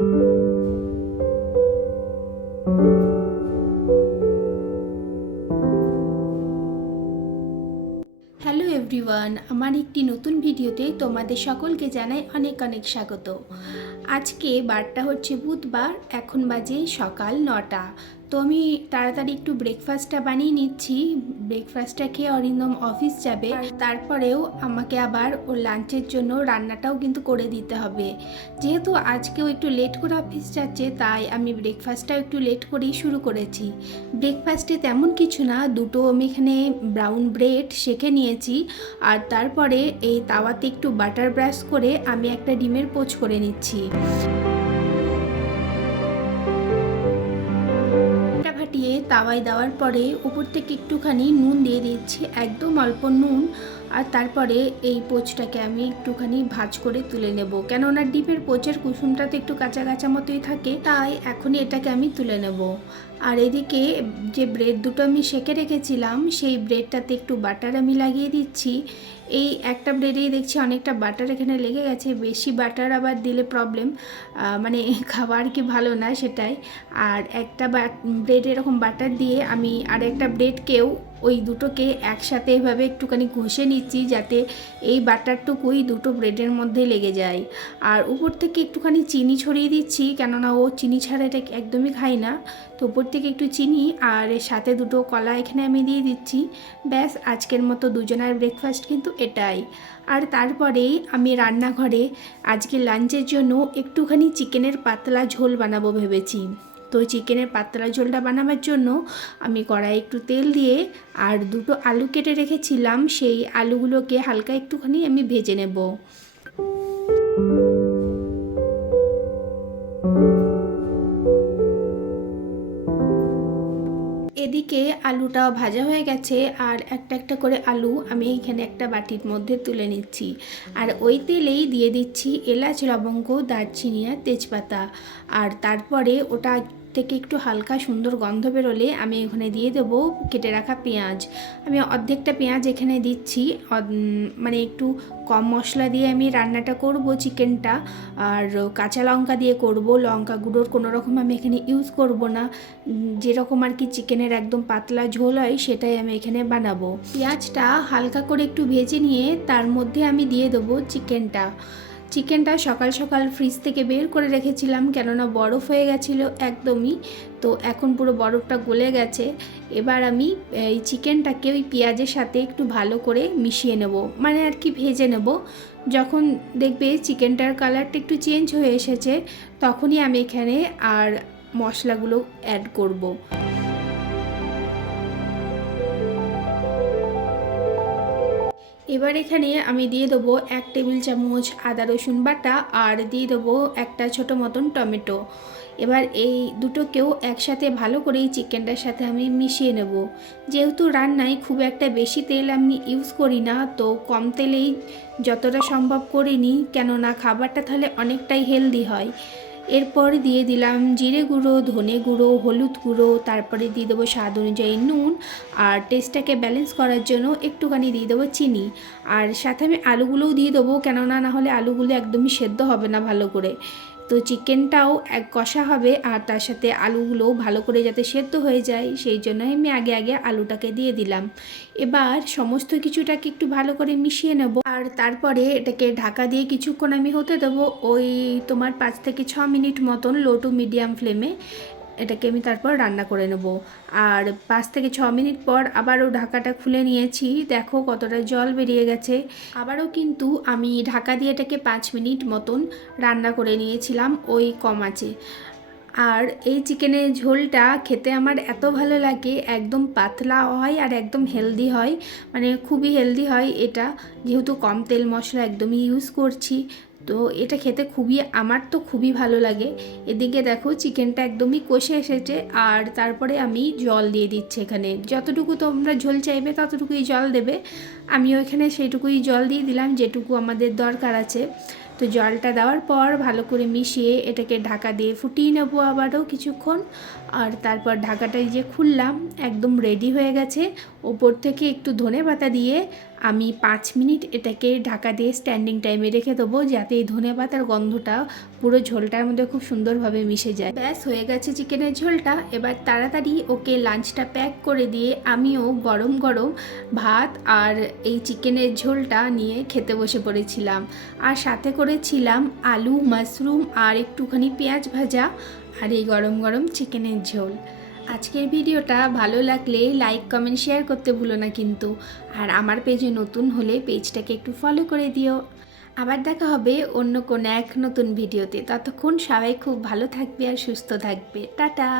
Hello everyone, আমার একটি নতুন ভিডিওতে তোমাদের সকলকে জানাই অনেক অনেক স্বাগত। আজকে বারটা হচ্ছে বুধবার, এখন বাজে সকাল 9টা। তো আমি তাড়াতাড়ি একটু ব্রেকফাস্টটা বানিয়ে নিচ্ছি। ব্রেকফাস্টটা খেয়ে অরিন্দম অফিস যাবে, আর তারপরেও আমাকে আবার ওর লাঞ্চের জন্য রান্নাটাও কিন্তু করে দিতে হবে। যেহেতু আজকেও একটু লেট করে অফিস যাচ্ছে, তাই আমি ব্রেকফাস্টটাও একটু লেট করেই শুরু করেছি। ব্রেকফাস্টে তেমন কিছু না, দুটো আমি এখানে ব্রাউন ব্রেড সেঁকে নিয়েছি, আর তারপরে এই তাওয়াতে একটু বাটার ব্রাশ করে আমি একটা ডিমের পোচ করে নিচ্ছি। ফাটিয়ে তাওয়ায় দেওয়ার পরে উপর থেকে একটুখানি নুন দিয়ে দিচ্ছি, একদম অল্প নুন। আর তারপরে এই পোচটাকে আমি একটুখানি ভাজ করে তুলে নেব, কেননা ডিমের পোচের কুসুমটা তো একটু কাঁচা কাঁচা মতোই থাকে, তাই এখনই এটাকে আমি তুলে নেব। আর এদিকে যে ব্রেড দুটো আমি সেঁকে রেখেছিলাম, সেই ব্রেডটাতে একটু বাটার আমি লাগিয়ে দিচ্ছি। এই একটা ব্রেডেই দেখছি অনেকটা বাটার এখানে লেগে গেছে, বেশি বাটার আবার দিলে প্রবলেম, মানে খাবার কি ভালো না সেটাই। আর একটা ব্রেড এরকম বাটার দিয়ে আমি আর একটা ব্রেডকেও ওই দুটোকে একসাথে এভাবে একটুখানি ঘষে নিচ্ছি, যাতে এই বাটারটুকুই দুটো ব্রেডের মধ্যে লেগে যায়। আর উপর থেকে একটুখানি চিনি ছড়িয়ে দিচ্ছি, কেননা ও চিনি ছাড়া এটা একদমই খায় না। তো উপর থেকে একটু চিনি আর এর সাথে দুটো কলা এখানে আমি দিয়ে দিচ্ছি। ব্যাস, আজকের মতো দুজনের ব্রেকফাস্ট কিন্তু এটাই। আর তারপরেই আমি রান্নাঘরে আজকে লাঞ্চের জন্য একটুখানি চিকেনের পাতলা ঝোল বানাবো ভেবেছি। তো চিকেনের পাতলা ঝোলটা বানাবার জন্য আমি কড়াই একটু তেল দিয়ে আর দুটো আলু কেটে রেখেছিলাম, সেই আলুগুলোকে হালকা একটুখানি আমি ভেজে নেব। এদিকে আলুটাও ভাজা হয়ে গেছে, আর একটা একটা করে আলু আমি এখানে একটা বাটির মধ্যে তুলে নিচ্ছি। আর ওই তেলেই দিয়ে দিচ্ছি এলাচ, লবঙ্গ, দারচিনি আর তেজপাতা। আর তারপরে ওটা থেকে একটু হালকা সুন্দর গন্ধ বেরোলে আমি এখানে দিয়ে দেবো কেটে রাখা পেঁয়াজ। আমি অর্ধেকটা পেঁয়াজ এখানে দিচ্ছি, মানে একটু কম মশলা দিয়ে আমি রান্নাটা করব চিকেনটা। আর কাঁচা লঙ্কা দিয়ে করব, লঙ্কা গুঁড়োর কোনো রকম আমি এখানে ইউজ করব না। যেরকম আর কি চিকেনের একদম পাতলা ঝোল হয় সেটাই আমি এখানে বানাবো। পেঁয়াজটা হালকা করে একটু ভেজে নিয়ে তার মধ্যে আমি দিয়ে দেবো চিকেনটা সকাল সকাল ফ্রিজ থেকে বের করে রেখেছিলাম, কেননা বরফ হয়ে গেছিলো একদমই। তো এখন পুরো বরফটা গলে গেছে। এবার আমি এই চিকেনটাকে ওই পেঁয়াজের সাথে একটু ভালো করে মিশিয়ে নেব, মানে আর কি ভেজে নেব। যখন দেখবে চিকেনটার কালারটা একটু চেঞ্জ হয়ে এসেছে, তখনই আমি এখানে আর মশলাগুলো অ্যাড করব। এবার এখানে আমি দিয়ে দেবো 1 টেবিল চামচ আদা রসুন বাটা, আর দিয়ে দেবো একটা ছোটো মতন টমেটো। এবার এই দুটোকেও একসাথে ভালো করে এই চিকেনটার সাথে আমি মিশিয়ে নেব। যেহেতু রান্নায় খুব একটা বেশি তেল আমি ইউজ করি না, তো কম তেলেই যতটা সম্ভব করে নিই, কেননা খাবারটা তাহলে অনেকটাই হেলদি হয়। এরপর দিয়ে দিলাম জিরে গুঁড়ো, ধনে গুঁড়ো, হলুদ গুঁড়ো, তারপরে দিয়ে দেবো স্বাদ অনুযায়ী নুন, আর টেস্টটাকে ব্যালেন্স করার জন্য একটুখানি দিয়ে দেবো চিনি। আর সাথে আমি আলুগুলোও দিয়ে দেবো, কেননা না হলে আলুগুলো একদমই সেদ্ধ হবে না ভালো করে। তো চিকেনটাও এক কষা হবে, আর তার সাথে আলুগুলোও ভালো করে যাতে সেদ্ধ হয়ে যায়, সেই জন্য আমি আগে আগে আলুটাকে দিয়ে দিলাম। এবার সমস্ত কিছুটাকে একটু ভালো করে মিশিয়ে নেব, আর তারপরে এটাকে ঢাকা দিয়ে কিছুক্ষণ আমি হতে দেবো, ওই তোমার 5 থেকে 6 মিনিট মতন লো টু মিডিয়াম ফ্লেমে এটাকে আমি তারপর রান্না করে নেব। আর 5 থেকে 6 মিনিট পর আবারও ঢাকাটা খুলে নিয়েছি, দেখো কতটা জল বেরিয়ে গেছে। আবারও কিন্তু আমি ঢাকা দিয়ে এটাকে 5 মিনিট মতন রান্না করে নিয়েছিলাম ওই কম আঁচে। আর এই চিকেনের ঝোলটা খেতে আমার এত ভালো লাগে, একদম পাতলা হয় আর একদম হেলদি হয়, মানে খুবই হেলদি হয় এটা, যেহেতু কম তেল মশলা একদমই ইউজ করছি। তো এটা খেতে আমার তো খুবই ভালো লাগে। এদিকে দেখো চিকেনটা একদমই কষে এসেছে, আর তারপরে আমি জল দিয়ে দিচ্ছি। এখানে যতটুকু তোমরা ঝোল চাইবে ততটুকুই জল দেবে, আমিও এখানে সেইটুকুই জল দিয়ে দিলাম যেটুকু আমাদের দরকার আছে। তো জলটা দেওয়ার পর ভালো করে মিশিয়ে এটাকে ঢাকা দিয়ে ফুটিয়ে নেবো আবারও কিছুক্ষণ। আর তারপর ঢাকাটা যে খুললাম, একদম রেডি হয়ে গেছে। ওপর থেকে একটু ধনেপাতা দিয়ে আমি 5 মিনিট এটাকে ঢাকা দিয়ে স্ট্যান্ডিং টাইমে রেখে দেবো, যাতে এই ধনেপাতার গন্ধটা পুরো ঝোলটার মধ্যে খুব সুন্দরভাবে মিশে যায়। ব্যাস হয়ে গেছে চিকেনের ঝোলটা। এবার তাড়াতাড়ি ওকে লাঞ্চটা প্যাক করে দিয়ে আমিও গরম গরম ভাত আর এই চিকেনের ঝোলটা নিয়ে খেতে বসে পড়েছিলাম। আর সাথে করেছিলাম আলু, মাশরুম আর একটুখানি পেঁয়াজ ভাজা আর এই গরম গরম চিকেনের ঝোল। আজকের ভিডিওটা ভালো লাগলে লাইক, কমেন্ট, শেয়ার করতে ভুলো না কিন্তু। আর আমার পেজে নতুন হলে পেজটাকে একটু ফলো করে দিও। আবার দেখা হবে অন্য কোনো এক নতুন ভিডিওতে। ততক্ষণ সবাই খুব ভালো থাকবে আর সুস্থ থাকবে। টাটা।